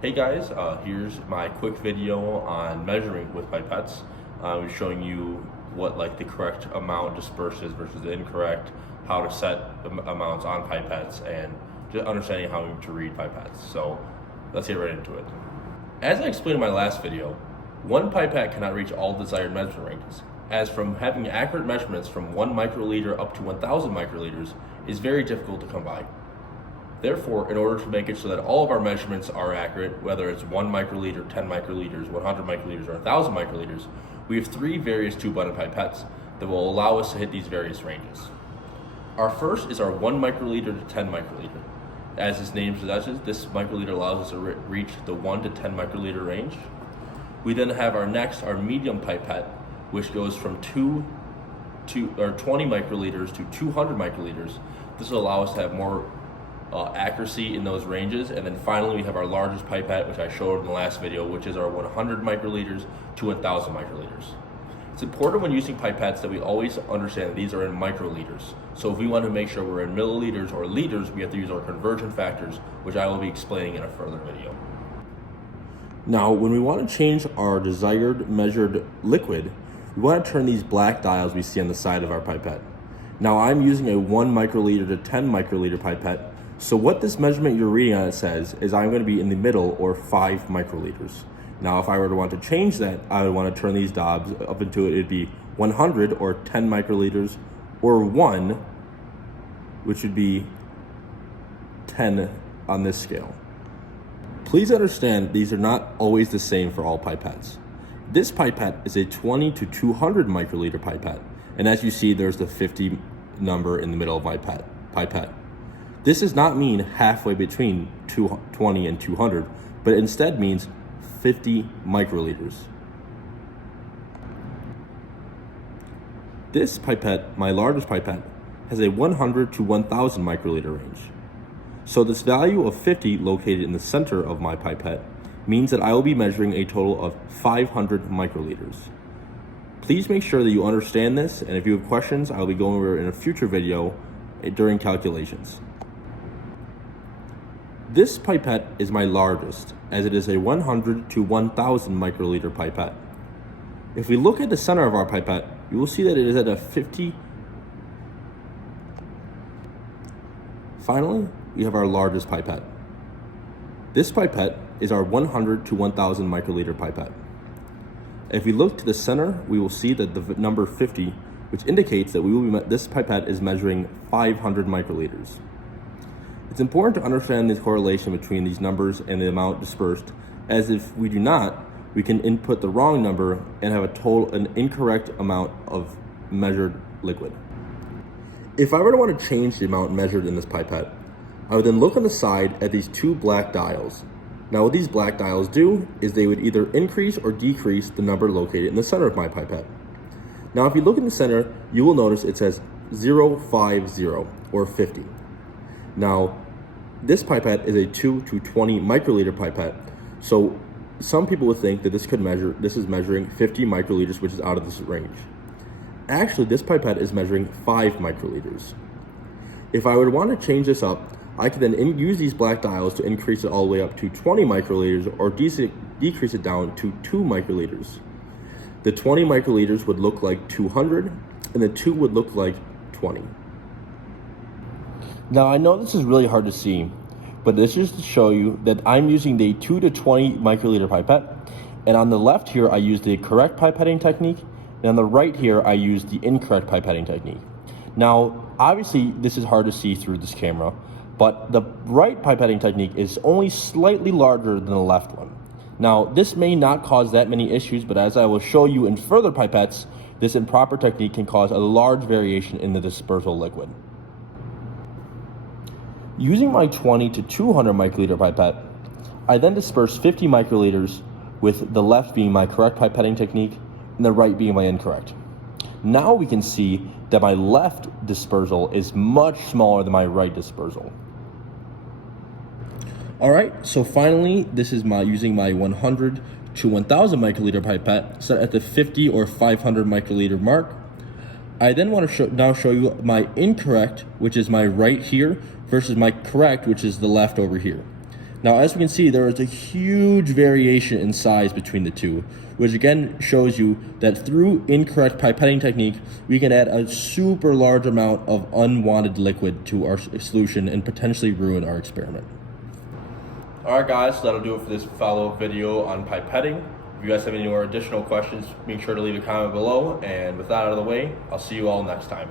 Hey guys, here's my quick video on measuring with pipettes. I'm showing you what the correct amount dispersed is versus the incorrect, how to set amounts on pipettes, and just understanding how to read pipettes. So let's get right into it. As I explained in my last video, one pipette cannot reach all desired measurement ranges, as from having accurate measurements from 1 microliter up to 1,000 microliters is very difficult to come by. Therefore, in order to make it so that all of our measurements are accurate, whether it's 1 microliter, 10 microliters, 100 microliters, or 1,000 microliters, we have 3 various tube-button pipettes that will allow us to hit these various ranges. Our first is our 1 microliter to 10 microliter. As its name suggests, this microliter allows us to reach the 1 to 10 microliter range. We then have our medium pipette, which goes from 20 microliters to 200 microliters. This will allow us to have more accuracy in those ranges. And then finally we have our largest pipette, which I showed in the last video, which is our 100 microliters to 1,000 microliters. It's important when using pipettes that we always understand that these are in microliters. So if we want to make sure we're in milliliters or liters, we have to use our conversion factors, which I will be explaining in a further video. Now, when we want to change our desired measured liquid, we want to turn these black dials we see on the side of our pipette. Now, I'm using a 1 microliter to 10 microliter pipette. So what this measurement you're reading on it says is I'm going to be in the middle, or 5 microliters. Now, if I were to want to change that, I would want to turn these knobs up into it. It'd be 100 or 10 microliters, or 1, which would be 10 on this scale. Please understand these are not always the same for all pipettes. This pipette is a 20 to 200 microliter pipette. And as you see, there's the 50 number in the middle of my pipette. This does not mean halfway between 20 and 200, but instead means 50 microliters. This pipette, my largest pipette, has a 100 to 1,000 microliter range. So this value of 50 located in the center of my pipette means that I will be measuring a total of 500 microliters. Please make sure that you understand this, and if you have questions, I will be going over it in a future video during calculations. This pipette is my largest, as it is a 100 to 1,000 microliter pipette. If we look at the center of our pipette, you will see that it is at a 50. Finally, we have our largest pipette. This pipette is our 100 to 1,000 microliter pipette. If we look to the center, we will see that the number 50, which indicates that this pipette is measuring 500 microliters. It's important to understand the correlation between these numbers and the amount dispersed, as if we do not, we can input the wrong number and have an incorrect amount of measured liquid. If I were to want to change the amount measured in this pipette, I would then look on the side at these 2 black dials. Now what these black dials do is they would either increase or decrease the number located in the center of my pipette. Now if you look in the center, you will notice it says 050 or 50. Now this pipette is a 2 to 20 microliter pipette, so some people would think that this is measuring 50 microliters, which is out of this range. Actually, this pipette is measuring 5 microliters. If I would want to change this up, I could then use these black dials to increase it all the way up to 20 microliters or decrease it down to 2 microliters. The 20 microliters would look like 200 and the 2 would look like 20. Now I know this is really hard to see, but this is to show you that I'm using the 2 to 20 microliter pipette, and on the left here I use the correct pipetting technique, and on the right here I use the incorrect pipetting technique. Now obviously this is hard to see through this camera, but the right pipetting technique is only slightly larger than the left one. Now this may not cause that many issues, but as I will show you in further pipettes, this improper technique can cause a large variation in the dispersal liquid. Using my 20 to 200 microliter pipette, I then disperse 50 microliters, with the left being my correct pipetting technique and the right being my incorrect. Now we can see that my left dispersal is much smaller than my right dispersal. All right, so finally, this is using my 100 to 1,000 microliter pipette set at the 50 or 500 microliter mark. I then want to now show you my incorrect, which is my right here, versus my correct, which is the left over here. Now, as we can see, there is a huge variation in size between the two, which again shows you that through incorrect pipetting technique, we can add a super large amount of unwanted liquid to our solution and potentially ruin our experiment. Alright guys, so that'll do it for this follow-up video on pipetting. If you guys have any more additional questions, make sure to leave a comment below, and with that out of the way, I'll see you all next time.